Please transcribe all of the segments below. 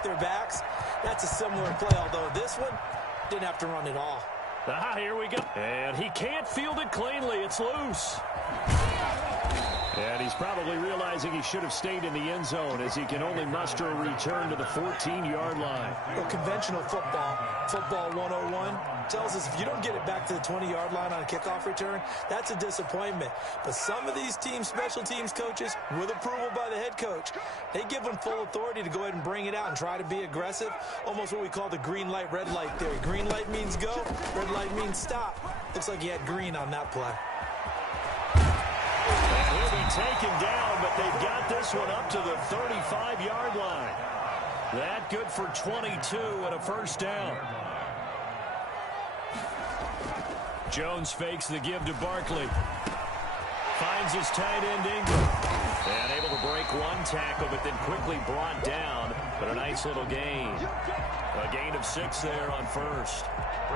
up their backs. That's a similar play, although this one didn't have to run at all. Here we go. And he can't field it cleanly. It's loose. And he's probably realizing he should have stayed in the end zone as he can only muster a return to the 14-yard line. Well, conventional football 101, tells us if you don't get it back to the 20-yard line on a kickoff return, that's a disappointment. But some of these special teams coaches, with approval by the head coach, they give them full authority to go ahead and bring it out and try to be aggressive, almost what we call the green light, red light theory. Green light means go, red light means stop. Looks like he had green on that play. He'll be taken down, but they've got this one up to the 35-yard line. That good for 22 and a first down. Jones fakes the give to Barkley. Finds his tight end Ingram. And able to break one tackle, but then quickly brought down. But a nice little gain. A gain of 6 there on first.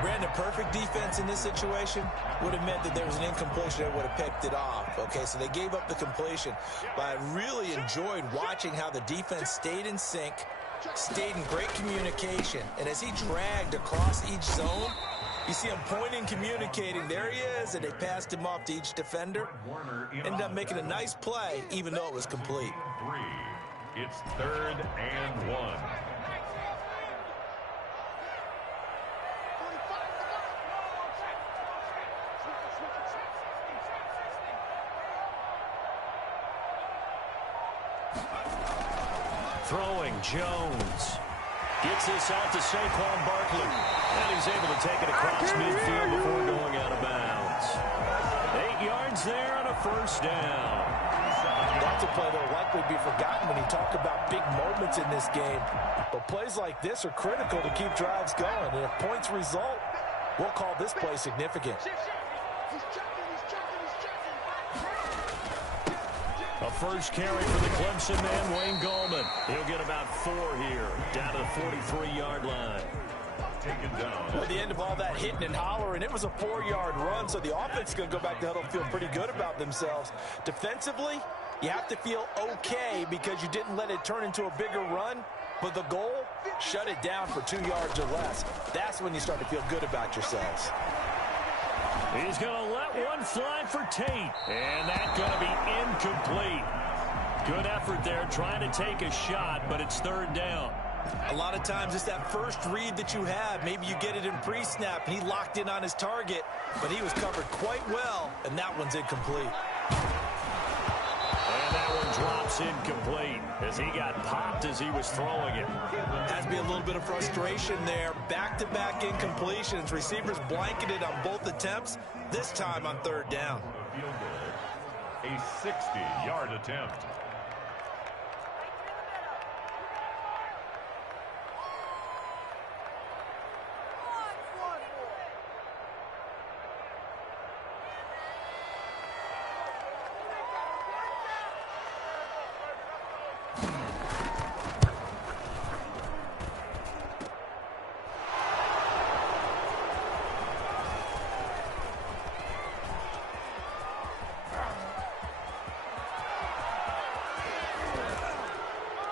Brandon, perfect defense in this situation would have meant that there was an incompletion that would have picked it off. Okay, so they gave up the completion. But I really enjoyed watching how the defense stayed in sync, stayed in great communication. And as he dragged across each zone, you see him pointing, communicating. There he is, and they passed him off to each defender. Ended up making a nice play, even though it was complete. It's 3rd and 1. Throwing, Jones. Gets this out to Saquon Barkley. And he's able to take it across midfield before going out of bounds. 8 yards there and a first down. That's a play that will likely be forgotten when you talk about big moments in this game. But plays like this are critical to keep drives going. And if points result, we'll call this play significant. A first carry for the Clemson man, Wayne Gallman. He'll get about 4 here, down to the 43-yard line. Taken down. At the end of all that hitting and hollering, it was a 4-yard run, so the offense is going to go back to huddle feeling pretty good about themselves. Defensively, you have to feel okay because you didn't let it turn into a bigger run, but the goal, shut it down for 2 yards or less. That's when you start to feel good about yourselves. He's going to let one fly for Tate. And that's going to be incomplete. Good effort there trying to take a shot, but it's 3rd down. A lot of times it's that first read that you have. Maybe you get it in pre-snap, and he locked in on his target, but he was covered quite well, and that one's incomplete. And that one drops incomplete as he got popped as he was throwing it. Has to be a little bit of frustration there. Back-to-back incompletions. Receivers blanketed on both attempts, this time on 3rd down. A 60-yard attempt.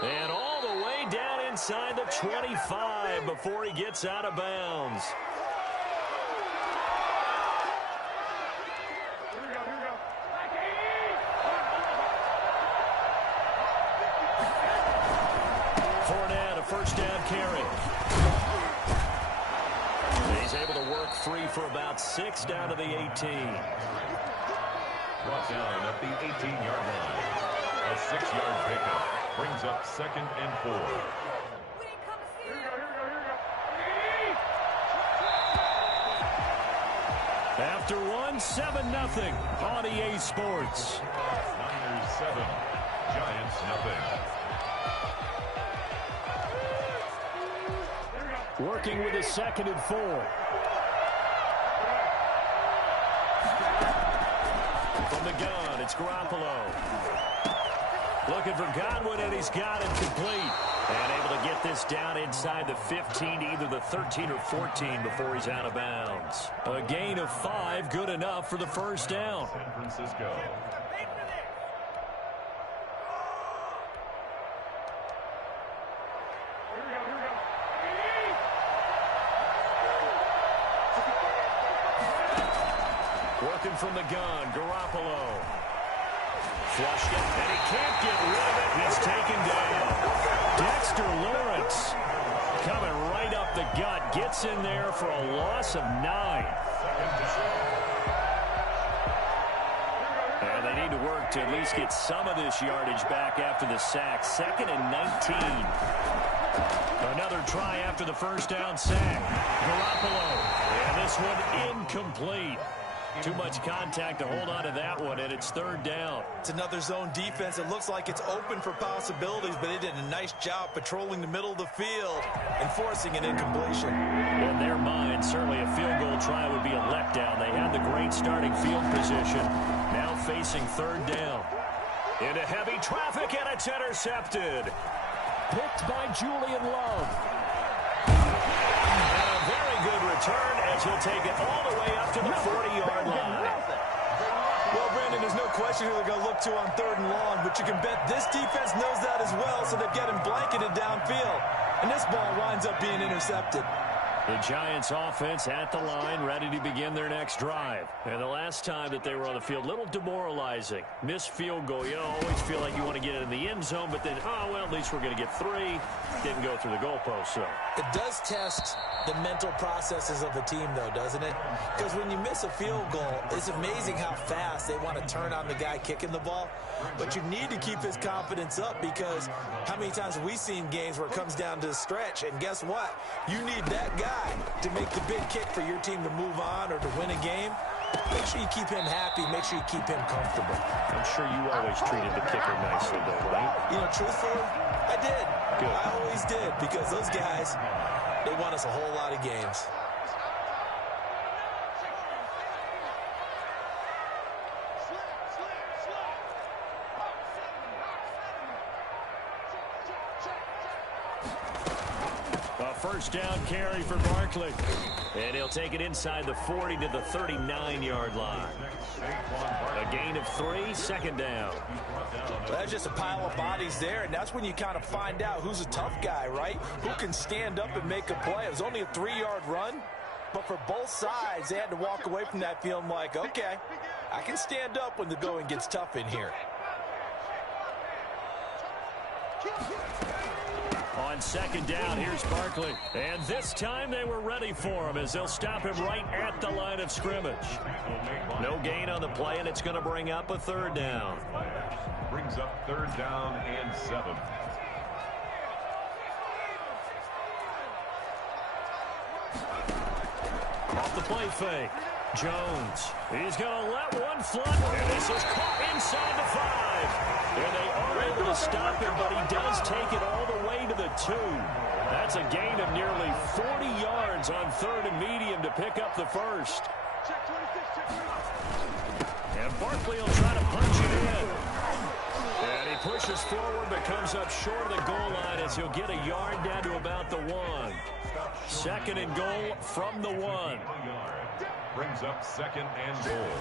And all the way down inside the 25 before he gets out of bounds. Fournette, a first down carry. He's able to work free for about 6 down to the 18. Brought down at the 18-yard line. A 6-yard pickup brings up 2nd and 4. After one, 7-0 on EA Sports. Niners 7, Giants nothing. Working with a 2nd and 4. From the gun, it's Garoppolo. Looking for Godwin, and he's got it complete. And able to get this down inside the 15, either the 13 or 14 before he's out of bounds. A gain of 5, good enough for the first down. San Francisco. looking from the gun. Garoppolo. Flushed it, and he can't get rid of it. He's taken down. Dexter Lawrence coming right up the gut. Gets in there for a loss of 9. And they need to work to at least get some of this yardage back after the sack. 2nd and 19. Another try after the first down sack. Garoppolo. And this one incomplete. Too much contact to hold on to that one, and it's 3rd down. It's another zone defense. It looks like it's open for possibilities, but it did a nice job patrolling the middle of the field and forcing an incompletion. In their mind, certainly a field goal try would be a letdown. They had the great starting field position. Now facing 3rd down. Into heavy traffic, and it's intercepted. Picked by Julian Love. And a very good return as he'll take it all the way up to the 40-yard line. Well, Brandon, there's no question who they're going to look to on 3rd and long, but you can bet this defense knows that as well, so they're getting blanketed downfield. And this ball winds up being intercepted. The Giants offense at the line, ready to begin their next drive. And the last time that they were on the field, a little demoralizing. Missed field goal. You always feel like you want to get it in the end zone, but then, oh, well, at least we're going to get 3. Didn't go through the goalpost, so. It does test the mental processes of a team, though, doesn't it? Because when you miss a field goal, it's amazing how fast they want to turn on the guy kicking the ball. But you need to keep his confidence up, because how many times have we seen games where it comes down to the stretch, and guess what? You need that guy to make the big kick for your team to move on or to win a game. Make sure you keep him happy. Make sure you keep him comfortable. I'm sure you always treated the kicker nicely, though, right? You know, truthfully, I did. Good. I always did, because those guys, they won us a whole lot of games. First down carry for Barkley. And he'll take it inside the 40 to the 39-yard line. A gain of 3, 2nd down. Well, that's just a pile of bodies there, and that's when you kind of find out who's a tough guy, right? Who can stand up and make a play. It was only a 3-yard run, but for both sides, they had to walk away from that feeling like, okay, I can stand up when the going gets tough in here. On 2nd down, here's Barkley. And this time they were ready for him as they'll stop him right at the line of scrimmage. No gain on the play, and it's going to bring up a 3rd down. Brings up 3rd down and 7. Off the play fake. Jones. He's going to let one fly. And this is caught inside the 5. And they are able to stop him, but he does take it all the way to the 2. That's a gain of nearly 40 yards on 3rd and medium to pick up the 1st. And Barkley will try to punch it in. And he pushes forward, but comes up short of the goal line as he'll get a yard down to about the 1. 2nd and goal from the 1. Brings up 2nd and goal.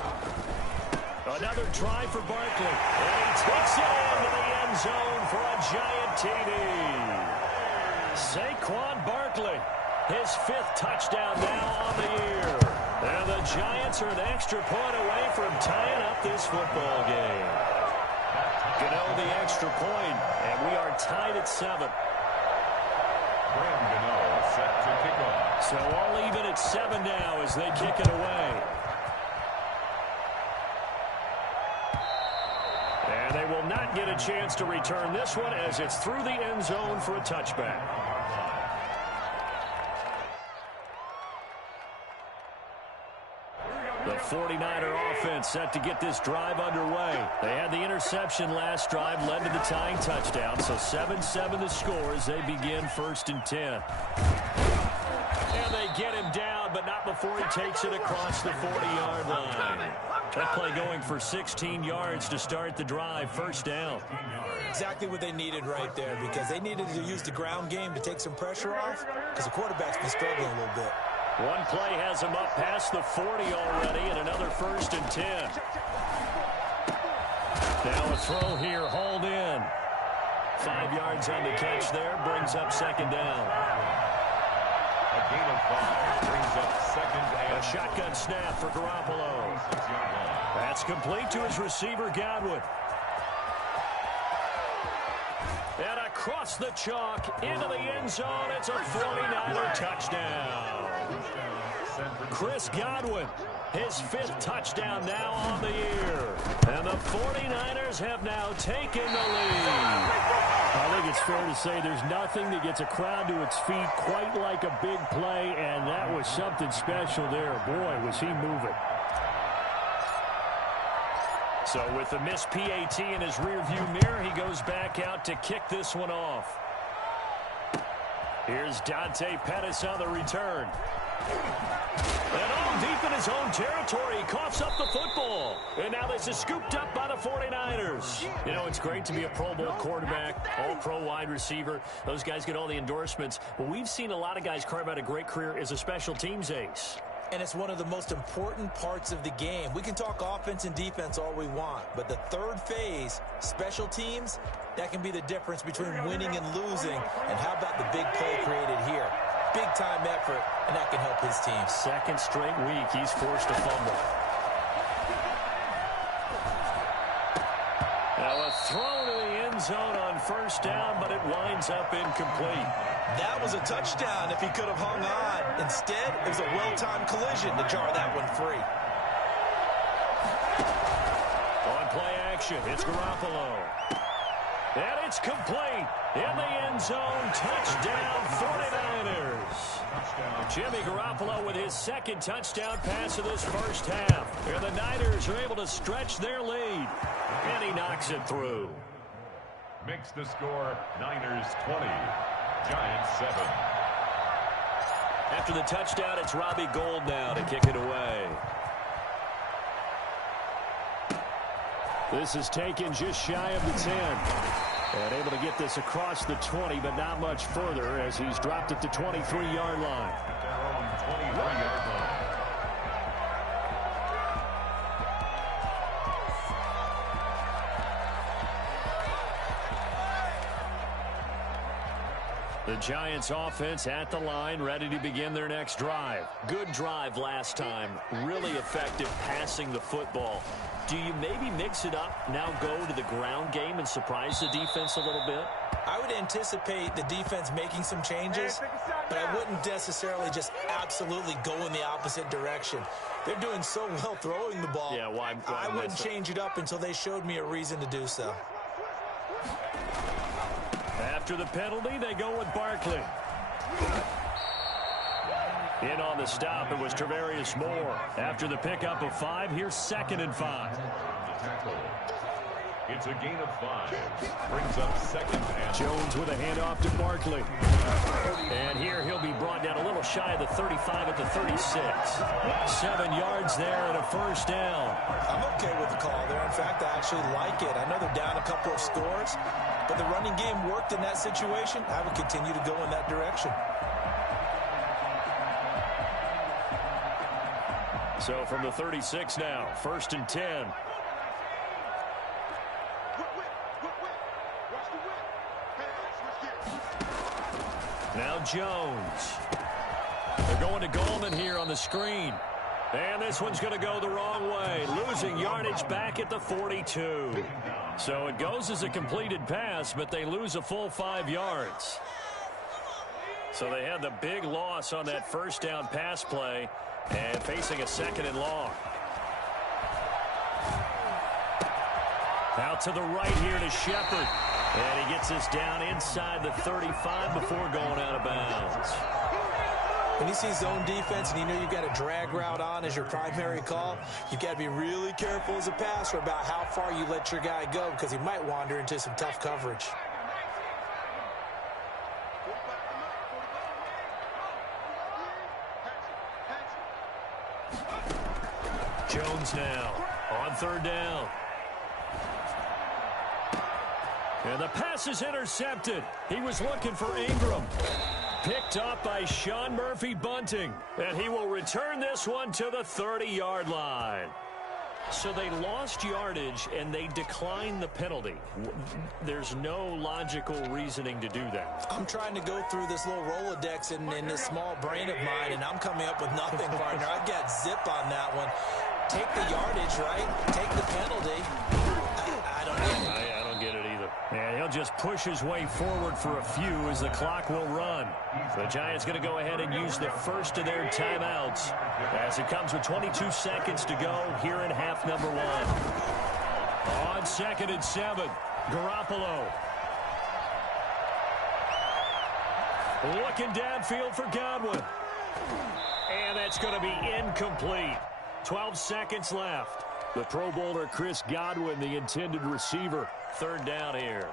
Another try for Barkley. And he takes it into the end zone for a Giant TD. Saquon Barkley, his 5th touchdown now on the year. And the Giants are an extra point away from tying up this football game. Gano the extra point, and we are tied at 7. Graham Gano set to kick off. So all even at 7 now as they kick it away. And they will not get a chance to return this one as it's through the end zone for a touchback. The 49er offense set to get this drive underway. They had the interception last drive, led to the tying touchdown. So 7-7 the score as they begin 1st and 10. And they get him down, but not before he takes it across the 40-yard line. That play going for 16 yards to start the drive. 1st down. Exactly what they needed right there, because they needed to use the ground game to take some pressure off, because the quarterback's been struggling a little bit. One play has him up past the 40 already, and another 1st and 10. Now a throw here, hauled in. 5 yards on the catch there, brings up 2nd down. A gain of 5 brings up second and a shotgun snap for Garoppolo. 6-yard line. That's complete to his receiver, Godwin. And across the chalk into the end zone. It's a 49er touchdown. Chris Godwin, his 5th touchdown now on the year. And the 49ers have now taken the lead. I think it's fair to say there's nothing that gets a crowd to its feet quite like a big play, and that was something special there. Boy, was he moving. So with the missed PAT in his rearview mirror, he goes back out to kick this one off. Here's Dante Pettis on the return. And all deep in his own territory, he coughs up the football. And now this is scooped up by the 49ers. You know, it's great to be a Pro Bowl quarterback, all-pro wide receiver. Those guys get all the endorsements. But we've seen a lot of guys carve out a great career as a special teams ace. And it's one of the most important parts of the game. We can talk offense and defense all we want, but the third phase, special teams, that can be the difference between winning and losing. And how about the big play created here? Big-time effort, and that can help his team. Second straight week, he's forced a fumble. Now a throw to the end zone on first down, but it winds up incomplete. That was a touchdown if he could have hung on. Instead, it was a well-timed collision to jar that one free. On play action, it's Garoppolo. And it's complete. In the end zone, touchdown 49ers. Jimmy Garoppolo with his 2nd touchdown pass of this first half. And the Niners are able to stretch their lead. And he knocks it through. Makes the score Niners 20, Giants 7. After the touchdown, it's Robbie Gould now to kick it away. This is taken just shy of the 10. And able to get this across the 20, but not much further as he's dropped at the 23-yard line. Their own 23-yard line. The Giants offense at the line, ready to begin their next drive. Good drive last time. Really effective passing the football. Do you maybe mix it up, now go to the ground game and surprise the defense a little bit? I would anticipate the defense making some changes, but I wouldn't necessarily just absolutely go in the opposite direction. They're doing so well throwing the ball. Yeah, why I wouldn't change it up until they showed me a reason to do so. After the penalty, they go with Barkley. In on the stop, it was Travarius Moore. After the pickup of 5, here's 2nd and 5. It's a gain of 5. Brings up 2nd and Jones with a handoff to Barkley. And here he'll be brought down a little shy of the 35 at the 36. 7 yards there and a first down. I'm okay with the call there. In fact, I actually like it. I know they're down a couple of scores, but the running game worked in that situation. I would continue to go in that direction. So from the 36 now, 1st and 10. Now Jones. They're going to Goldman here on the screen. And this one's going to go the wrong way. Losing yardage back at the 42. So it goes as a completed pass, but they lose a full 5 yards. So they had the big loss on that first down pass play and facing a 2nd and long. Out to the right here to Shepard. And he gets this down inside the 35 before going out of bounds. When you see zone defense and you know you've got a drag route on as your primary call, you've got to be really careful as a passer about how far you let your guy go because he might wander into some tough coverage. Jones now on 3rd down. And the pass is intercepted. He was looking for Ingram. Picked up by Sean Murphy Bunting. And he will return this one to the 30-yard line. So they lost yardage, and they declined the penalty. There's no logical reasoning to do that. I'm trying to go through this little Rolodex in this small brain of mine, and I'm coming up with nothing, partner. I got zip on that one. Take the yardage, right? Take the penalty. I don't get it. I don't get it either. And he'll just push his way forward for a few as the clock will run. The Giants going to go ahead and use the first of their timeouts as it comes with 22 seconds to go here in half number one. On 2nd and 7, Garoppolo. Looking downfield for Godwin. And that's going to be incomplete. 12 seconds left. The Pro Bowler Chris Godwin, the intended receiver. 3rd down here.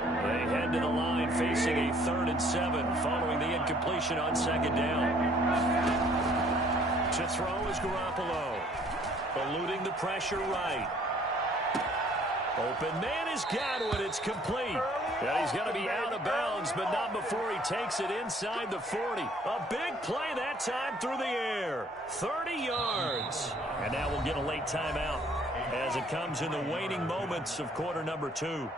They head to the line facing a 3rd and 7 following the incompletion on 2nd down. To throw is Garoppolo. Eluding the pressure right. Open man is Godwin. It's complete. And he's going to be out of bounds, but not before he takes it inside the 40. A big play that time through the air. 30 yards. And now we'll get a late timeout as it comes in the waning moments of quarter number 2.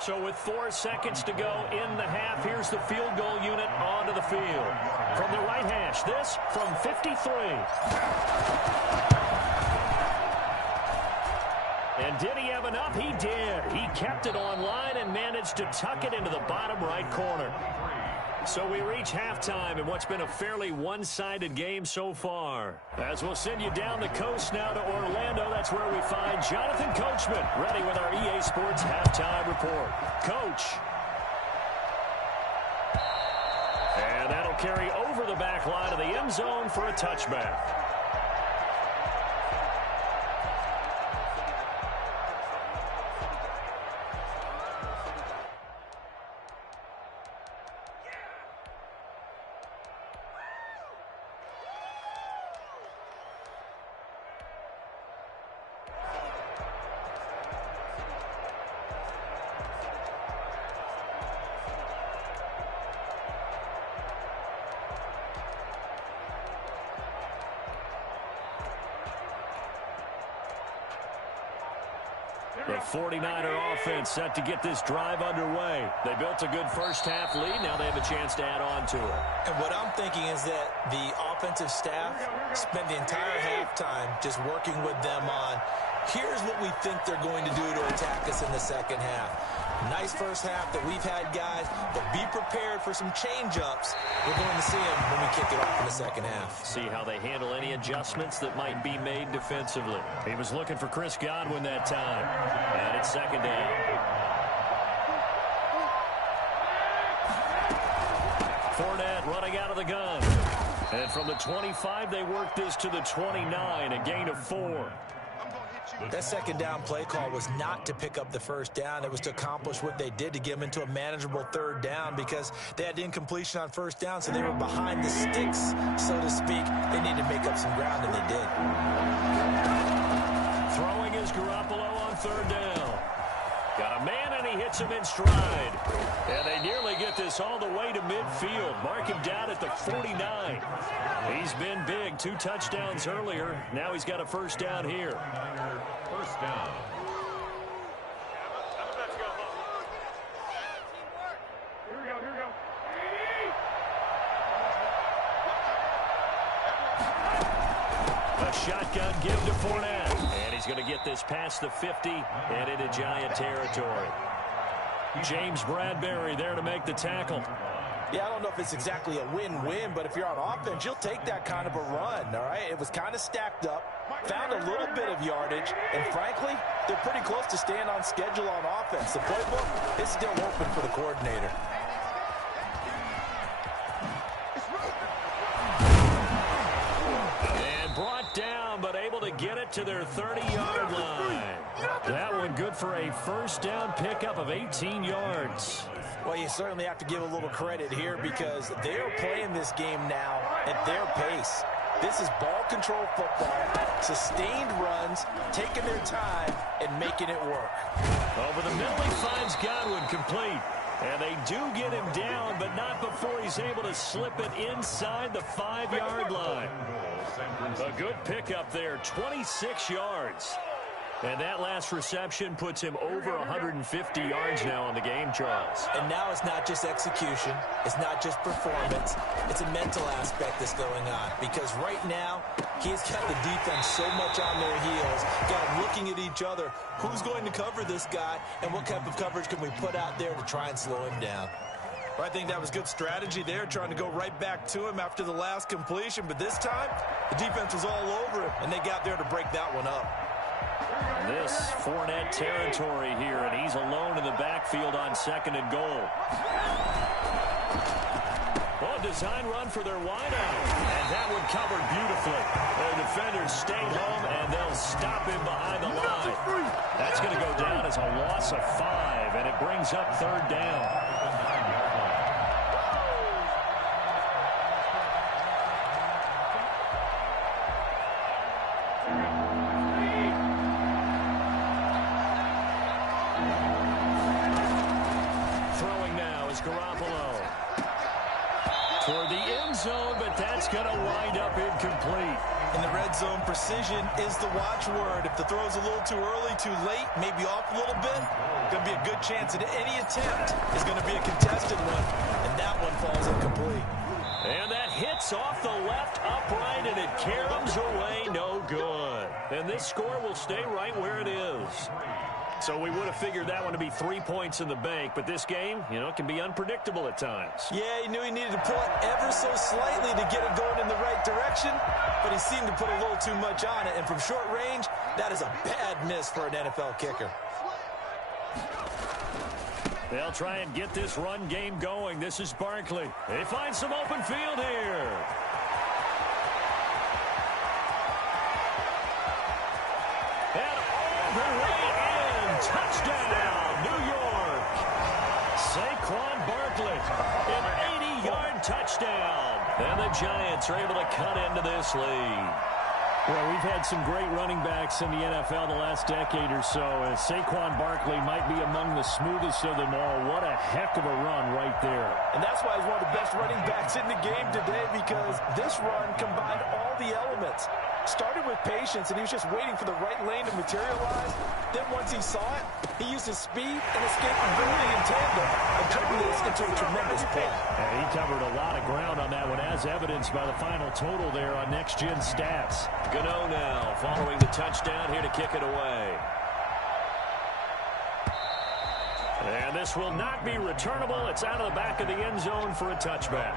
So with 4 seconds to go in the half, here's the field goal unit onto the field. From the right hash, this from 53. And did he have enough? He did. He kept it online and managed to tuck it into the bottom right corner. So we reach halftime in what's been a fairly one-sided game so far. As we'll send you down the coast now to Orlando, that's where we find Jonathan Coachman, ready with our EA Sports Halftime Report. Coach. And that'll carry over the back line of the end zone for a touchback. The 49er offense set to get this drive underway. They built a good first-half lead. Now they have a chance to add on to it. And what I'm thinking is that the offensive staff spent the entire halftime just working with them on, here's what we think they're going to do to attack us in the second half. Nice first half that we've had, guys, but be prepared for some change-ups. We're going to see them when we kick it off in the second half. See how they handle any adjustments that might be made defensively. He was looking for Chris Godwin that time. And it's 2nd down. Fournette running out of the gun. And from the 25, they work this to the 29, a gain of 4. That second down play call was not to pick up the first down. It was to accomplish what they did to get them into a manageable 3rd down because they had incompletion on first down, so they were behind the sticks, so to speak. They needed to make up some ground, and they did. Throwing is Garoppolo on 3rd down. Got a man, and he hits him in stride. And they nearly get this all the way to midfield. Mark him down at the 49. He's been big. 2 touchdowns earlier. Now he's got a first down here. First down. A shotgun give to Fournette. And he's going to get this past the 50 and into Giant territory. James Bradbury there to make the tackle. Yeah, I don't know if it's exactly a win-win, but if you're on offense, you'll take that kind of a run, all right? It was kind of stacked up, found a little bit of yardage, and frankly, they're pretty close to staying on schedule on offense. The playbook is still open for the coordinator. And brought down, but able to get it to their 30-yard line. That one good for a first down pickup of 18 yards. Well, you certainly have to give a little credit here because they are playing this game now at their pace. This is ball control football, sustained runs, taking their time, and making it work. Over the middle, he finds Godwin complete. And they do get him down, but not before he's able to slip it inside the 5-yard line. A good pickup there, 26 yards. And that last reception puts him over 150 yards now on the game, Charles. And now it's not just execution. It's not just performance. It's a mental aspect that's going on. Because right now, he's got the defense so much on their heels. Got them looking at each other. Who's going to cover this guy? And what type of coverage can we put out there to try and slow him down? Well, I think that was good strategy there, trying to go right back to him after the last completion. But this time, the defense was all over him, and they got there to break that one up. This Fournette territory here, and he's alone in the backfield on 2nd and goal. Oh, design run for their wideout, and that one covered beautifully. The defenders stay home, and they'll stop him behind the line. That's going to go down as a loss of 5, and it brings up 3rd down. Garoppolo toward the end zone, but that's going to wind up incomplete. In the red zone, precision is the watchword. If the throw's a little too early, too late, maybe off a little bit, going to be a good chance that any attempt is going to be a contested one, and that one falls incomplete. And that hits off the left upright, and it caroms away, no good. And this score will stay right where it is. So we would have figured that one to be 3 points in the bank, but this game, can be unpredictable at times. Yeah, he knew he needed to pull it ever so slightly to get it going in the right direction, but he seemed to put a little too much on it, and from short range, that is a bad miss for an NFL kicker. They'll try and get this run game going. This is Barkley. They find some open field here. And all the way in. Touchdown, New York. Saquon Barkley, an 80-yard touchdown. And the Giants are able to cut into this lead. Well, we've had some great running backs in the NFL the last decade or so. Saquon Barkley might be among the smoothest of them all. What a heck of a run right there. And that's why he's one of the best running backs in the game today, because this run combined all the elements. Started with patience, and he was just waiting for the right lane to materialize. Then once he saw it, he used his speed and escapability in tandem and turned this into a tremendous play. And he covered a lot of ground on that one, as evidenced by the final total there on Next Gen Stats. Gano now following the touchdown here to kick it away. And this will not be returnable. It's out of the back of the end zone for a touchback.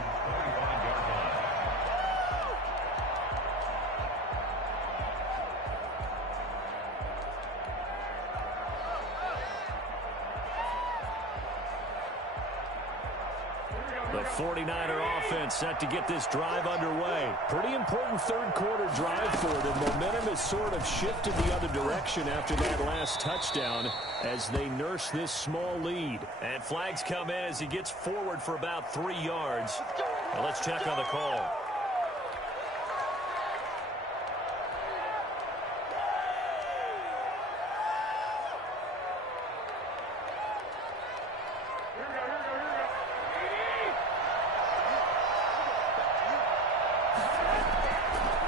The 49er offense set to get this drive underway. Pretty important third quarter drive for them. Momentum has sort of shifted the other direction after that last touchdown as they nurse this small lead. And flags come in as he gets forward for about 3 yards. Now let's check on the call.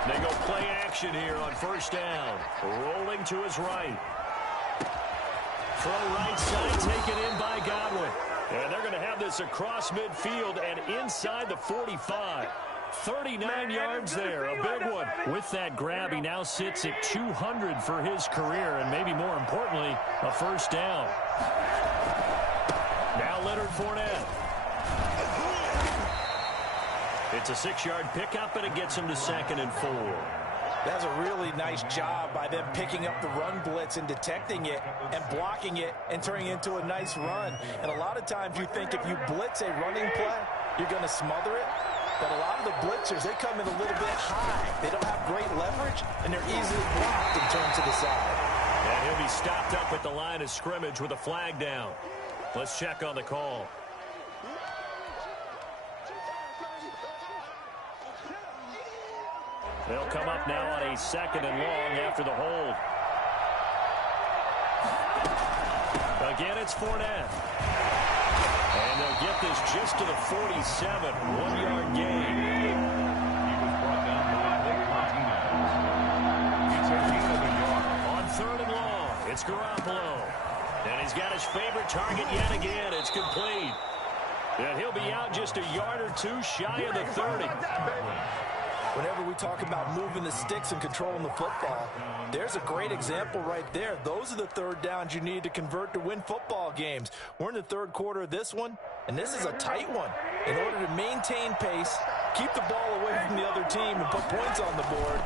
They go play action here on first down. Rolling to his right. From right side, taken in by Godwin. And they're going to have this across midfield and inside the 45. 39 yards there, a big one. With that grab, he now sits at 200 for his career, and maybe more importantly, a first down. Now Leonard Fournette. It's a 6-yard pickup, and it gets him to 2nd and 4. That's a really nice job by them picking up the run blitz and detecting it and blocking it and turning it into a nice run. And a lot of times you think if you blitz a running play, you're going to smother it. But a lot of the blitzers, they come in a little bit high. They don't have great leverage, and they're easily blocked and turned to the side. And he'll be stopped up at the line of scrimmage with a flag down. Let's check on the call. They'll come up now on a 2nd and long after the hold. Again, it's Fournette. And they'll get this just to the 47. 1-yard gain. He was brought down by Blake Martinez. It's a gain of a yard. On 3rd and long, it's Garoppolo. And he's got his favorite target yet again. It's complete. And he'll be out just a yard or two shy of the 30. Whenever we talk about moving the sticks and controlling the football, there's a great example right there. Those are the 3rd downs you need to convert to win football games. We're in the 3rd quarter of this one, and this is a tight one. In order to maintain pace, keep the ball away from the other team, and put points on the board,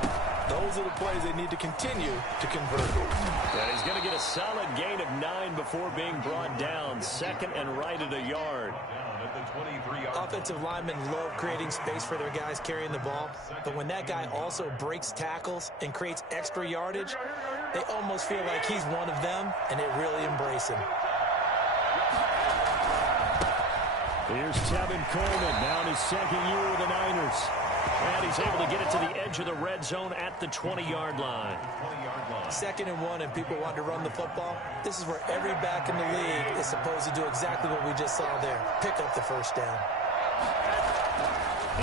those are the plays they need to continue to convert. And he's going to get a solid gain of 9 before being brought down. 2nd and right at a yard. Offensive linemen love creating space for their guys carrying the ball, but when that guy also breaks tackles and creates extra yardage, they almost feel like he's one of them, and they really embrace him. Here's Tevin Coleman, now in his 2nd year with the Niners. And he's able to get it to the edge of the red zone at the 20-yard line. 2nd and 1, and people want to run the football. This is where every back in the league is supposed to do exactly what we just saw there. Pick up the 1st down.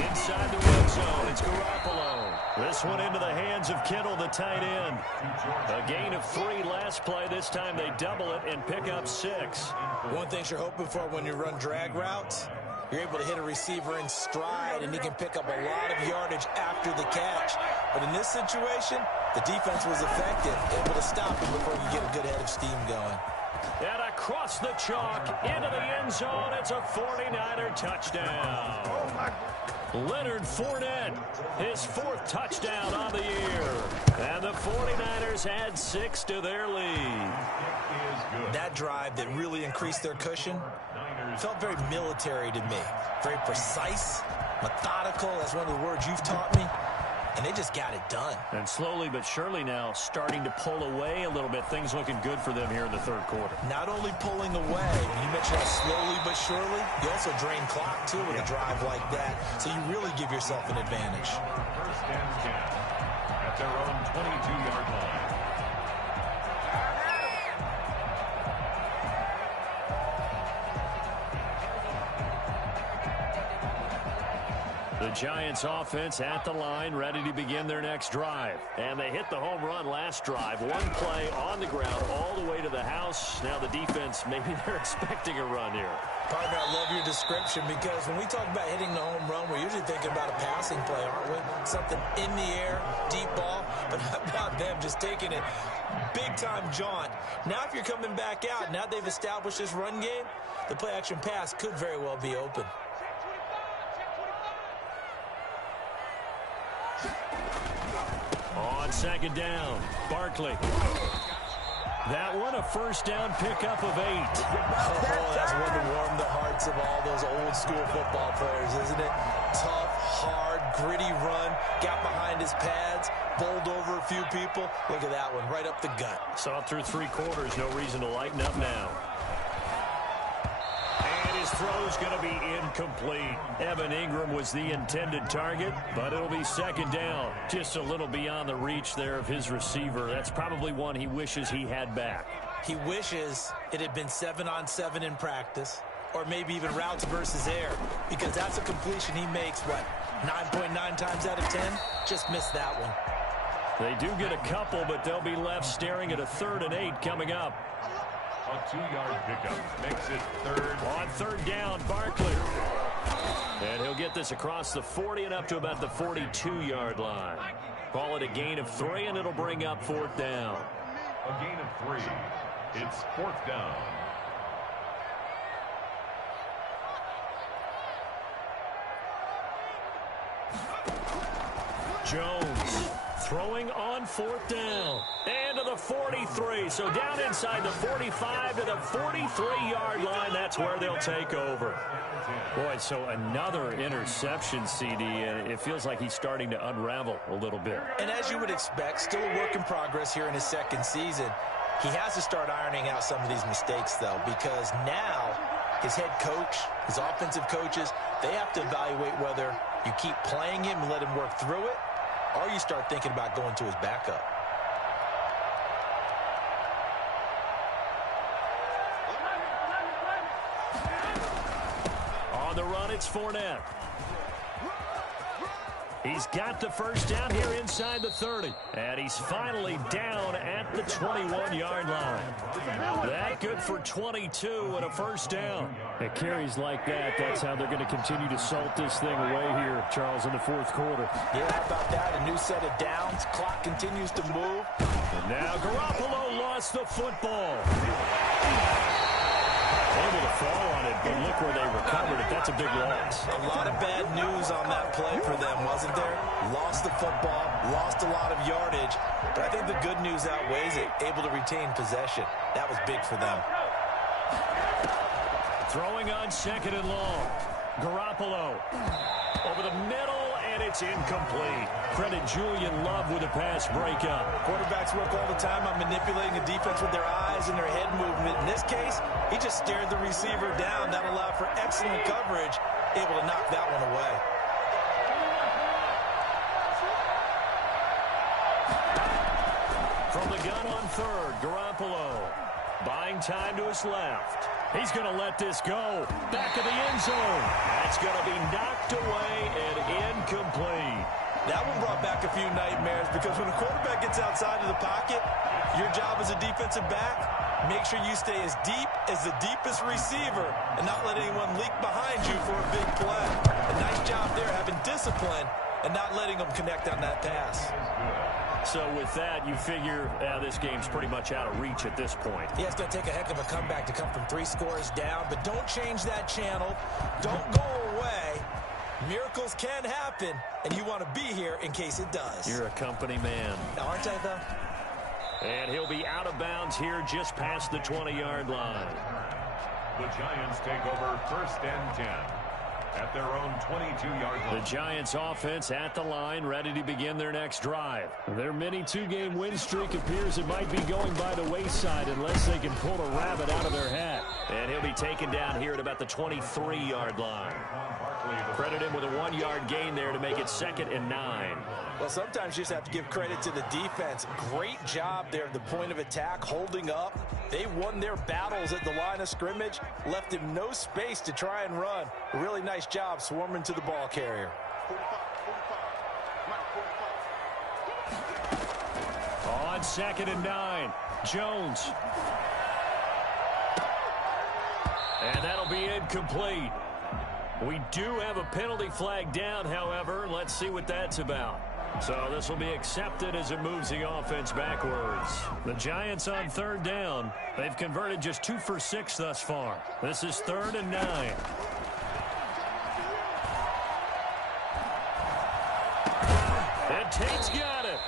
Inside the red zone, it's Garoppolo. This one into the hands of Kittle, the tight end. A gain of 3 last play. This time they double it and pick up 6. One thing you're hoping for when you run drag routes, you're able to hit a receiver in stride, and he can pick up a lot of yardage after the catch. But in this situation, the defense was effective, able to stop him before you get a good head of steam going. And across the chalk, into the end zone, it's a 49er touchdown. Leonard Fournette, his 4th touchdown on the year. And the 49ers add 6 to their lead. That drive that really increased their cushion felt very military to me. Very precise, methodical. That's one of the words you've taught me. And they just got it done. And slowly but surely now starting to pull away a little bit. Things looking good for them here in the 3rd quarter. Not only pulling away, you mentioned how slowly but surely, you also drain clock, too, with a drive like that. So you really give yourself an advantage. 1st and 10 at their own 22-yard line. The Giants offense at the line, ready to begin their next drive. And they hit the home run last drive. 1 play on the ground all the way to the house. Now the defense, maybe they're expecting a run here. Partner, I love your description, because when we talk about hitting the home run, we're usually thinking about a passing play, aren't we? Something in the air, deep ball. But how about them just taking it big-time jaunt? Now if you're coming back out, now they've established this run game, the play-action pass could very well be open. On 2nd down, Barkley. That one a 1st down pickup of 8. Oh, that's one to warm the hearts of all those old-school football players, isn't it? Tough, hard, gritty run, got behind his pads, bowled over a few people. Look at that one, right up the gut. Saw it through 3 quarters, no reason to lighten up now. And his throw's going to be incomplete. Evan Ingram was the intended target, but it'll be 2nd down. Just a little beyond the reach there of his receiver. That's probably one he wishes he had back. He wishes it had been 7-on-7 in practice, or maybe even routes versus air, because that's a completion he makes, 9.9 times out of 10? Just missed that one. They do get a couple, but they'll be left staring at a 3rd and 8 coming up. A 2-yard pickup makes it 3rd. On 3rd down, Barkley. And he'll get this across the 40 and up to about the 42-yard line. Call it a gain of 3, and it'll bring up 4th down. A gain of 3. It's 4th down. Jones throwing on 4th down. And to the 43. So down inside the 45 to the 43-yard line. That's where they'll take over. Boy, so another interception, CD, and it feels like he's starting to unravel a little bit. And as you would expect, still a work in progress here in his 2nd season. He has to start ironing out some of these mistakes, though, because now his head coach, his offensive coaches, they have to evaluate whether you keep playing him and let him work through it, or you start thinking about going to his backup. On the run, it's Fournette. He's got the first down here inside the 30. And he's finally down at the 21-yard line. That good for 22 and a first down. At carries like that, that's how they're going to continue to salt this thing away here, Charles, in the fourth quarter. Yeah, how about that? A new set of downs. Clock continues to move. And now Garoppolo lost the football. Able to fall on it, but look where they recovered it. That's a big loss. A lot of bad news on that play for them, wasn't there? Lost the football, lost a lot of yardage, but I think the good news outweighs it. Able to retain possession. That was big for them. Throwing on second and long. Garoppolo over the middle, and it's incomplete. Credit Julian Love with a pass breakup. Quarterbacks work all the time on manipulating a defense with their eyes and their head movement. In this case, he just stared the receiver down. That allowed for excellent coverage, able to knock that one away. From the gun on third, Garoppolo buying time to his left. He's going to let this go. Back of the end zone. That's going to be knocked away and incomplete. That one brought back a few nightmares because when a quarterback gets outside of the pocket, your job as a defensive back, make sure you stay as deep as the deepest receiver and not let anyone leak behind you for a big play. A nice job there having discipline and not letting them connect on that pass. So with that, you figure this game's pretty much out of reach at this point. Yeah, it's going to take a heck of a comeback to come from 3 scores down, but don't change that channel. Don't go away. Miracles can happen, and you want to be here in case it does. You're a company man. Aren't I, though? And he'll be out of bounds here just past the 20-yard line. The Giants take over 1st and 10. At their own 22-yard line. The Giants offense at the line, ready to begin their next drive. Their mini 2-game win streak appears it might be going by the wayside unless they can pull a rabbit out of their hat. And he'll be taken down here at about the 23-yard line. Credit him with a 1-yard gain there to make it 2nd and 9. Well, sometimes you just have to give credit to the defense. Great job there at the point of attack, holding up. They won their battles at the line of scrimmage, left him no space to try and run. A really nice job swarming to the ball carrier. On 2nd and 9, Jones. And that'll be incomplete. We do have a penalty flag down, however. Let's see what that's about. So this will be accepted as it moves the offense backwards. The Giants on 3rd down. They've converted just 2 for 6 thus far. This is 3rd and 9. And Tate's got it.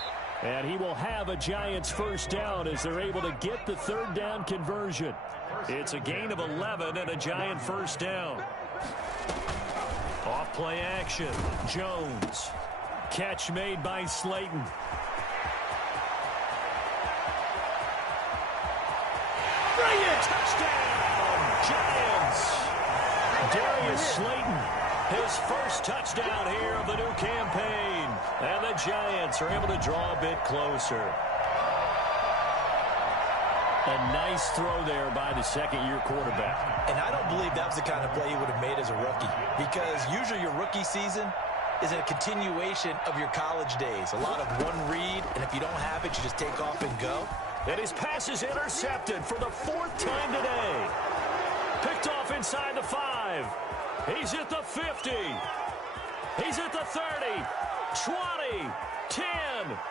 And he will have a Giants first down as they're able to get the 3rd down conversion. It's a gain of 11 and a Giant first down. Off play action. Jones. Catch made by Slayton. Bring it! Touchdown! Giants! Darius Slayton, his first touchdown here of the new campaign. And the Giants are able to draw a bit closer. A nice throw there by the 2nd-year quarterback. And I don't believe that was the kind of play he would have made as a rookie, because usually your rookie season is a continuation of your college days. A lot of one read, and if you don't have it, you just take off and go. And his pass is intercepted for the 4th time today. Picked off inside the 5. He's at the 50. He's at the 30, 20, 10,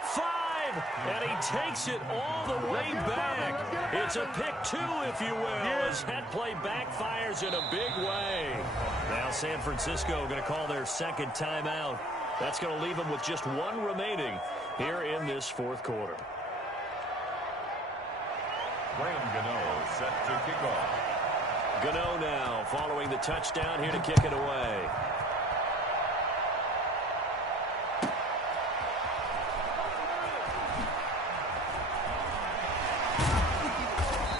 5, and he takes it all the way back. It's a pick 2, if you will, as that play backfires in a big way. Now San Francisco going to call their 2nd timeout. That's going to leave them with just 1 remaining here in this 4th quarter. Graham Gano set to kick off. Gano now following the touchdown here to kick it away.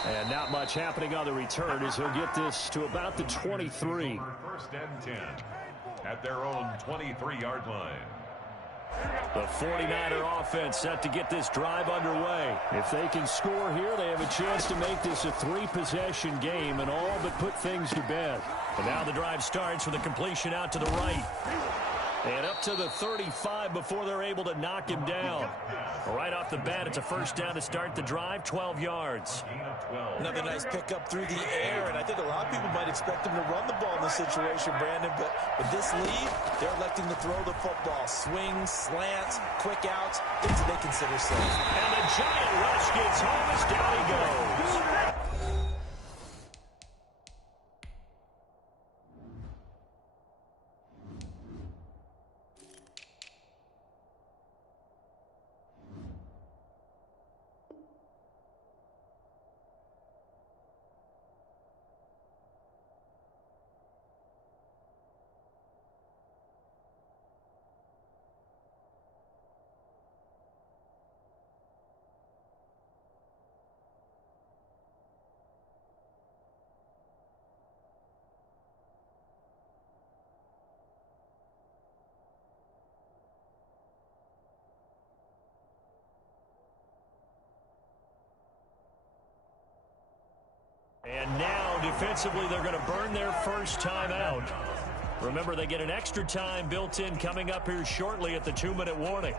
And not much happening on the return as he'll get this to about the 23. 1st and 10 at their own 23-yard line. The 49er offense set to get this drive underway. If they can score here, they have a chance to make this a 3-possession game and all but put things to bed. And now the drive starts with a completion out to the right. And up to the 35 before they're able to knock him down. Right off the bat, it's a first down to start the drive, 12 yards. Another nice pickup through the air, and I think a lot of people might expect him to run the ball in this situation, Brandon, but with this lead, they're electing to throw the football. Swings, slants, quick outs, things that they consider safe. And the giant rush gets home as down he goes. And now, defensively, they're going to burn their first time out. Remember, they get an extra time built in coming up here shortly at the 2-minute warning.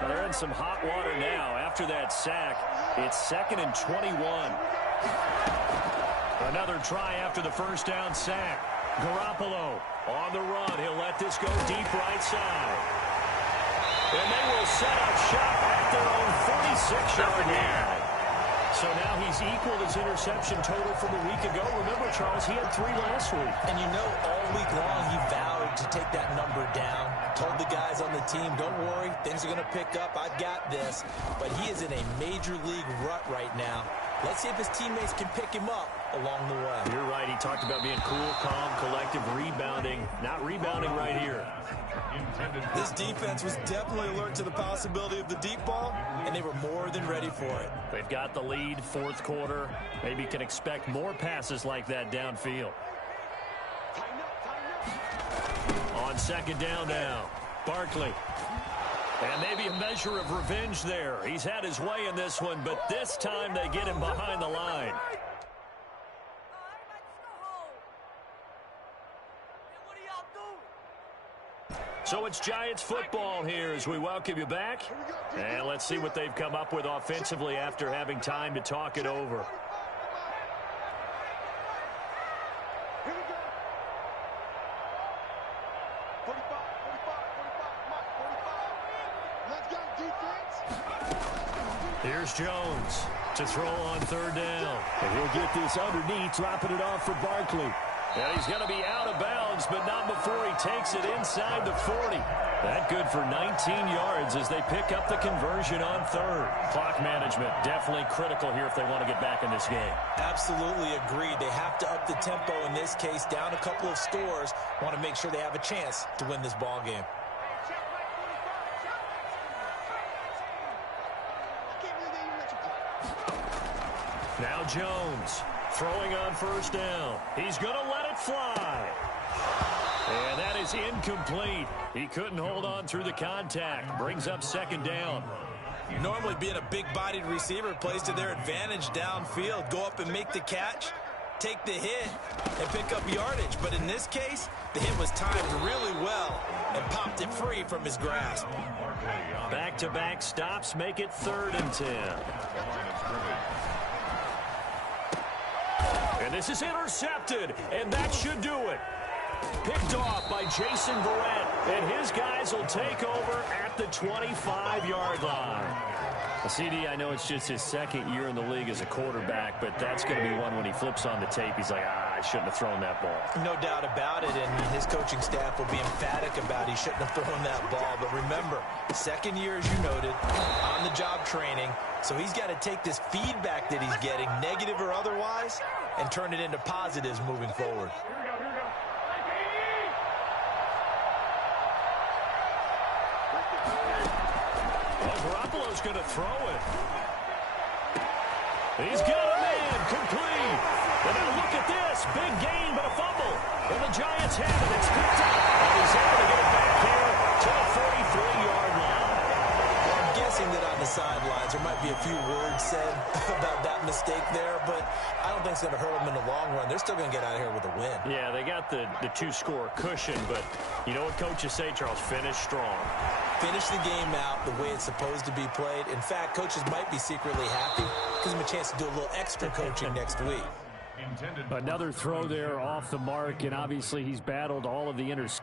Well, they're in some hot water now. After that sack, it's 2nd and 21. Another try after the first down sack. Garoppolo on the run. He'll let this go deep right side. And they will set up shop at their own 46-yard line. So now he's equaled his interception total from a week ago. Remember, Charles, he had 3 last week. And you know, all week long he vowed to take that number down. Told the guys on the team, don't worry, things are going to pick up. I've got this. But he is in a major league rut right now. Let's see if his teammates can pick him up along the way. You're right. He talked about being cool, calm, collective, rebounding. Not rebounding right here. This defense was definitely alert to the possibility of the deep ball, and they were more than ready for it. They've got the lead, 4th quarter. Maybe can expect more passes like that downfield. On 2nd down now, Barkley. And maybe a measure of revenge there. He's had his way in this one, but this time they get him behind the line. So it's Giants football here as we welcome you back. And let's see what they've come up with offensively after having time to talk it over. Here's Jones to throw on 3rd down. And he'll get this underneath, dropping it off for Barkley. And he's going to be out of bounds, but not before he takes it inside the 40. That good for 19 yards as they pick up the conversion on 3rd. Clock management definitely critical here if they want to get back in this game. Absolutely agreed. They have to up the tempo in this case, down a couple of scores. Want to make sure they have a chance to win this ball game. Now Jones throwing on 1st down. He's going to let it fly. And that is incomplete. He couldn't hold on through the contact. Brings up 2nd down. Normally being a big-bodied receiver plays to their advantage downfield. Go up and make the catch, take the hit, and pick up yardage. But in this case, the hit was timed really well and popped it free from his grasp. Back-to-back stops make it 3rd and 10. And this is intercepted, and that should do it. Picked off by Jason Verrett, and his guys will take over at the 25-yard line. CD, I know it's just his 2nd year in the league as a quarterback, but that's going to be one when he flips on the tape. He's like, I shouldn't have thrown that ball. No doubt about it, and his coaching staff will be emphatic about he shouldn't have thrown that ball. But remember, 2nd year, as you noted, on-the-job training, so he's got to take this feedback that he's getting, negative or otherwise, and turn it into positives moving forward. Garoppolo's going to throw it. He's got a man complete. And now look at this. Big gain, but a fumble. And the Giants have it. It's picked up. And he's able to get it back here to the 43-yard line. I'm guessing that on the sidelines there might be a few words said about that mistake there, but I don't think it's going to hurt them in the long run. They're still going to get out of here with a win. Yeah, they got the two-score cushion, but you know what coaches say, Charles? Finish strong. Finish the game out the way it's supposed to be played. In fact, coaches might be secretly happy. Gives them a chance to do a little extra coaching next week. Another throw there off the mark, and obviously he's battled all of the interceptions.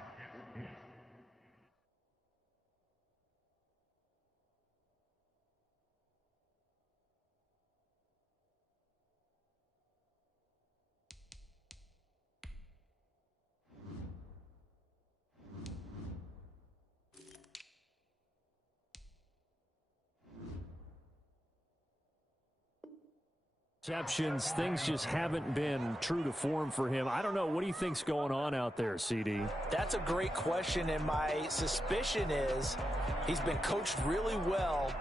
Things just haven't been true to form for him. I don't know. What do you think's going on out there, CD? That's a great question, and my suspicion is he's been coached really well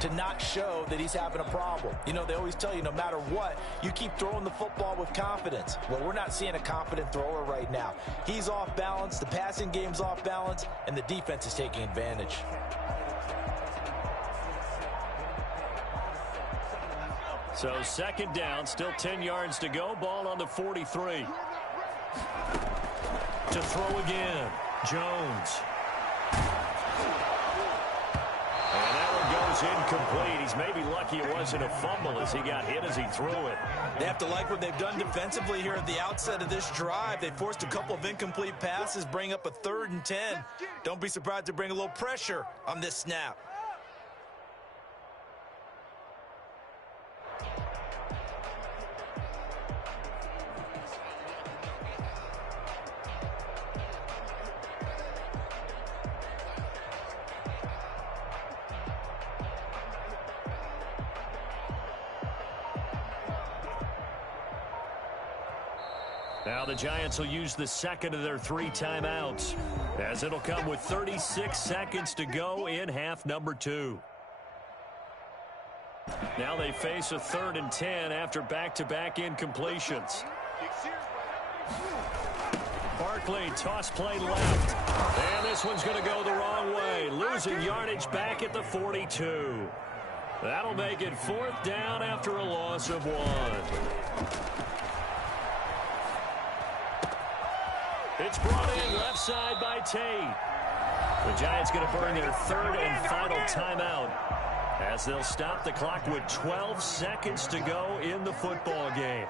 to not show that he's having a problem. You know, they always tell you no matter what, you keep throwing the football with confidence. Well, we're not seeing a confident thrower right now. He's off balance, the passing game's off balance, and the defense is taking advantage. So second down, still 10 yards to go. Ball on the 43. To throw again, Jones. And that one goes incomplete. He's maybe lucky it wasn't a fumble as he got hit as he threw it. They have to like what they've done defensively here at the outset of this drive. They forced a couple of incomplete passes, bring up a 3rd and 10. Don't be surprised to bring a little pressure on this snap. Now the Giants will use the second of their 3 timeouts, as it'll come with 36 seconds to go in half number 2. Now they face a 3rd and 10 after back-to-back incompletions. Barkley, toss play left. And this one's going to go the wrong way. Losing yardage back at the 42. That'll make it 4th down after a loss of 1. It's brought in left side by Tate. The Giants going to burn their 3rd and final timeout as they'll stop the clock with 12 seconds to go in the football game.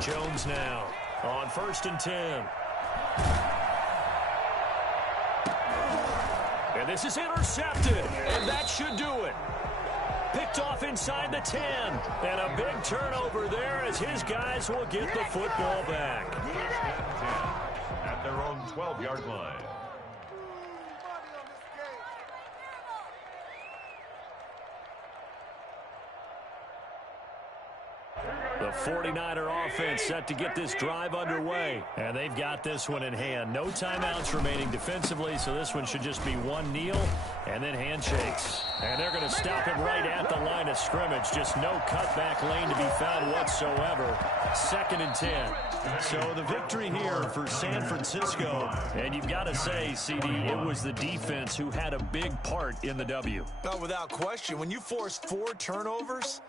Jones now on 1st and 10. And this is intercepted, and that should do it. Picked off inside the 10. And a big turnover there as his guys will get the football back. At their own 12-yard line. The 49er offense set to get this drive underway. And they've got this one in hand. No timeouts remaining defensively, so this one should just be one kneel and then handshakes. And they're going to stop him right at the line of scrimmage. Just no cutback lane to be found whatsoever. 2nd and 10. So the victory here for San Francisco. And you've got to say, CD, it was the defense who had a big part in the W. No, without question. When you force 4 turnovers,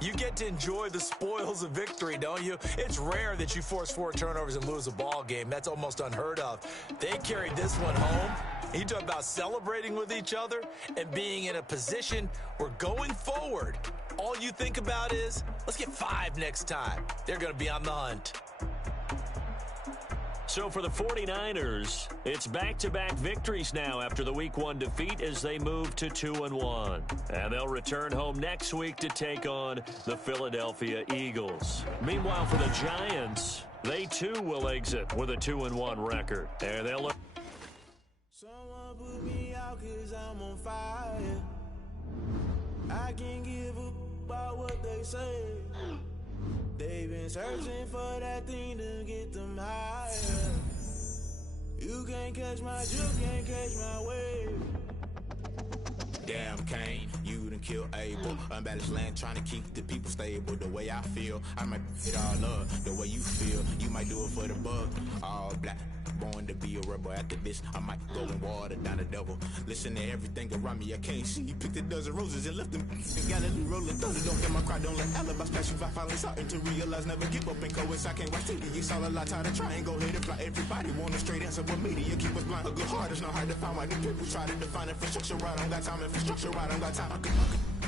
you get to enjoy the spoils of victory, don't you? It's rare that you force 4 turnovers and lose a ball game. That's almost unheard of. They carried this one home. You talk about celebrating with each other and being in a position where going forward, all you think about is, let's get 5 next time. They're going to be on the hunt. So for the 49ers, it's back-to-back victories now after the Week 1 defeat as they move to 2-1. And they'll return home next week to take on the Philadelphia Eagles. Meanwhile, for the Giants, they too will exit with a 2-1 record. And they'll look. Someone put me out 'cause I'm on fire. I can't give up about what they say. They've been searching for that thing to get them higher. You can't catch my drift, can't catch my wave. Damn, Kane, you done killed Abel. Unbalanced land, trying to keep the people stable. The way I feel, I might it all up. The way you feel, you might might do it for the bug. All black. Born to be a rebel. After this, I might go and water down the devil. Listen to everything around me, I can't see. Picked a dozen roses and left them in Galilee rolling thunder. Don't get my cry, don't let alibis pass you. I finally starting to realize, never give up and coincide. Can't watch TV, it's all a lot. Tired of trying, go ahead and fly. Everybody want a straight answer, but media keep us blind. A good heart is not hard to find. Why do people try to define infrastructure right? I don't got time, infrastructure right, I don't got time.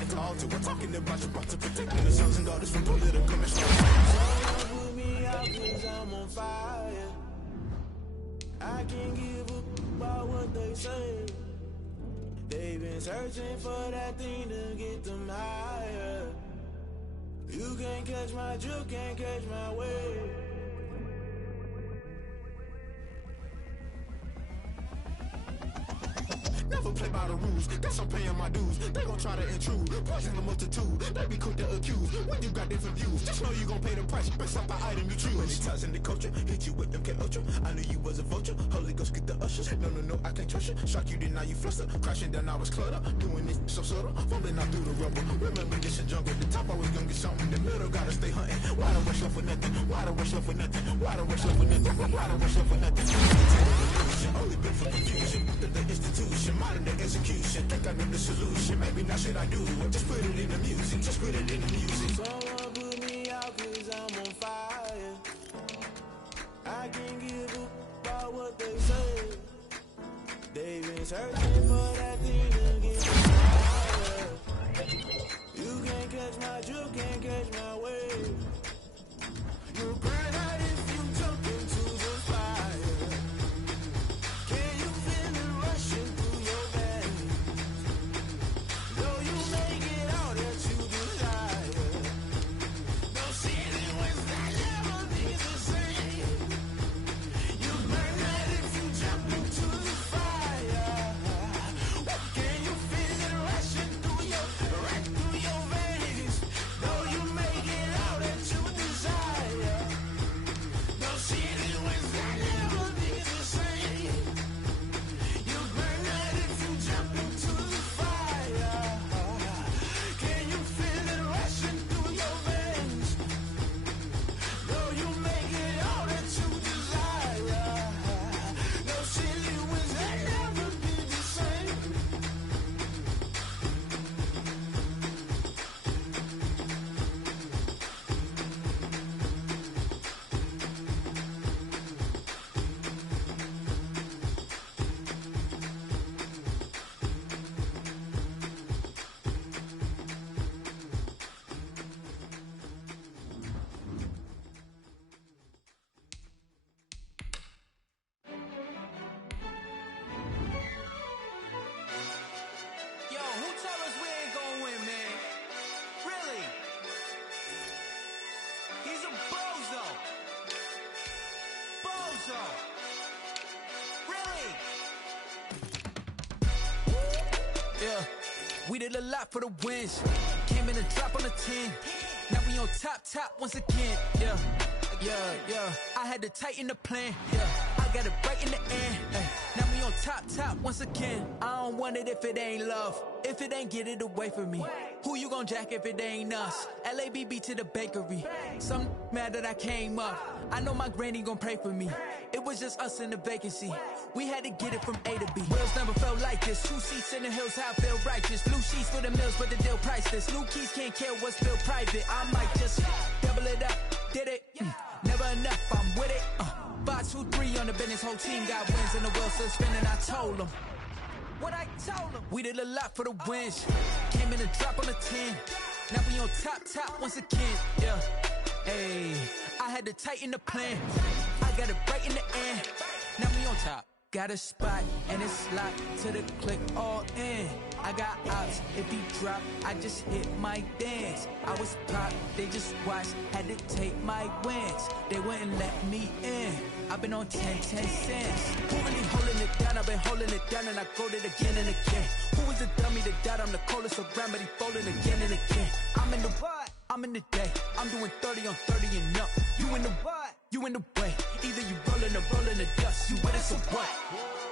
It's all to we're talking about you, about to protecting the sons and daughters from political mistakes. Someone put me out 'cause I'm on fire. I can't give up about what they say. They've been searching for that thing to get them higher. You can't catch my drift, can't catch my wave. Never play by the rules, guess I'm paying my dues. They gon' try to intrude, poison the multitude. They be quick to accuse, when you got different views. Just know you gon' pay the price, based off the item you choose. Many times in the culture, hit you with them K-Ultra. I knew you was a vulture, Holy Ghost get the ushers. No, I can't trust you. Shock you, then now you fluster. Crashing down, I was cluttered. Doing this so subtle, fumbling out through the rubble. Remember this in jungle, the top always gonna get something. The middle gotta stay hunting. Why the rush left for nothing? Why the rush left for nothing? Why the rush left for nothing? Why the rush left for nothing? Only been for confusion, the institution, modern day execution. Think I know the solution, maybe now should I do it? Just put it in the music, just put it in the music. Someone put me out 'cause I'm on fire. I can't give up about what they say. They've been searching for that thing to get higher. You can't catch my drift, can't catch my wave. You burn out if you jump into the fire. Can you feel it rushing through your veins? Though you make it all that you desire. No ceiling was that never be the same. You burn out if you jump into the fire. Can you feel it rushing through your veins? Though you make it all that you desire. No ceiling was that never be the same. You burn out if you jump into the fire. Can you feel it rushing through your veins? Though you make it all that you desire. No ceiling was that never be the same. Yo, who tell us we ain't gonna win, man? Really? He's a bozo. Bozo. Really? Yeah, we did a lot for the wins. Came in a drop on the 10. Now we on top once again. Yeah. I had to tighten the plan. Yeah, I got it right in the end. Ay. Now we on top once again. I don't want it if it ain't love. If it ain't, get it away from me. Who you gon' jack if it ain't us? LABB to the bakery. Some mad that I came up. I know my granny gon' pray for me. It was just us in the vacancy. We had to get it from A to B. Wheels never felt like this. 2 seats in the hills, how I feel righteous. Blue sheets for the mills, but the deal priceless. New keys can't care what's still private. I might just double it up. Did it? Never enough, I'm with it. 5, 2, 3 on the business. Whole team got wins and the wheels still spinning. I told them what I told them. We did a lot for the wins. Came in a drop on the 10. Now we on top once again. Yeah. Hey, I had to tighten the plan. I got it right in the end. Now we on top. Got a spot and it's locked to the click all in. I got ops, if he drop, I just hit my dance. I was pop, they just watched, had to take my wins. They wouldn't let me in. I've been on 10 cents. Who really holding it down? I've been holding it down and I go it again and again. Who is the dummy that doubt? I'm the coldest around, but he folding again and again. I'm in the what? I'm in the day. I'm doing 30 on 30 and up. You in the what? You in the way. Either you rolling or rolling the dust. You with us or what?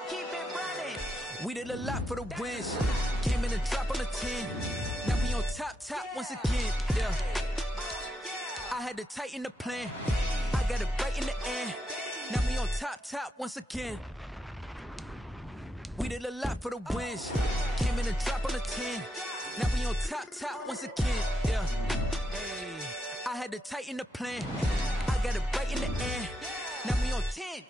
Keep it running. We did a lot for the wins. Came in a drop on the 10. Now we on top once again. Yeah. I had to tighten the plan. I got it right in the end. on top once again. We did a lot for the wins. Came in and drop on the 10. Now we on top once again. Yeah. Hey, I had to tighten the plan. I got it right in the end. Now we on 10.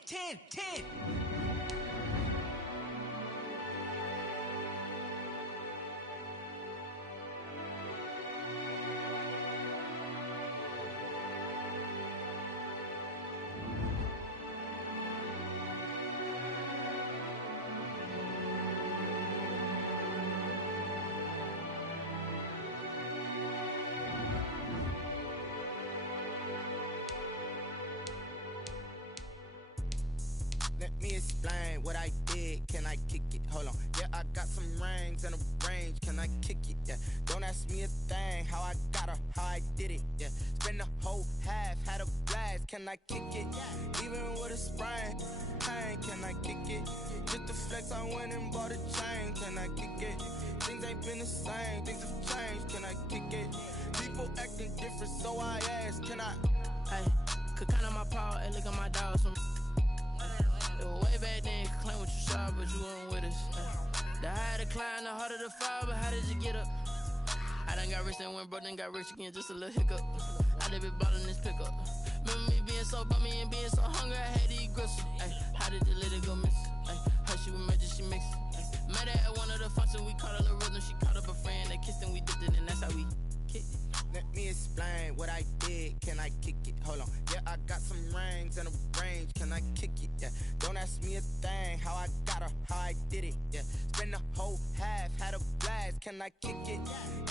Let me explain what I did. Can I kick it? Hold on. Yeah, I got some rings and a range. Can I kick it? Yeah. Don't ask me a thing. How I got her, how I did it. Yeah. Spend the whole half, had a blast. Can I kick it? Even with a sprain. Pain, can I kick it? Just to flex, I went and bought a chain. Can I kick it? Things ain't been the same. Things have changed. Can I kick it? People acting different, so I asked. Can I? Hey, could count on my paw and look at my dogs from. Way back then, could claim what you saw, but you weren't with us. The higher the climb, the harder the fall, but how did you get up? I done got rich and went broke, then got rich again, just a little hiccup. I done been ballin' this pickup. Remember me being so bummy and being so hungry, I had to eat gristle. Ay, how did you let it go miss? Ay, her she was magic, she mixed. Met her at one of the functions, we caught a little rhythm, she caught up a friend, they kissed and we dipped it, and that's how we kicked it. Let me explain what I did. Can I kick it? Hold on. Yeah, I got some rings and a range. Can I kick it? Yeah. Don't ask me a thing. How I got her, how I did it. Yeah. Spend the whole half, had a blast. Can I kick it?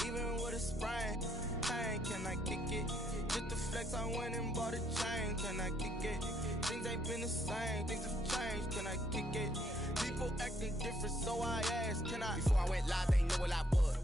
Even with a sprain. Pain, can I kick it? Just to flex, I went and bought a chain. Can I kick it? Things ain't been the same. Things have changed. Can I kick it? People acting different, so I asked. Can I? Before I went live, they knew what I was.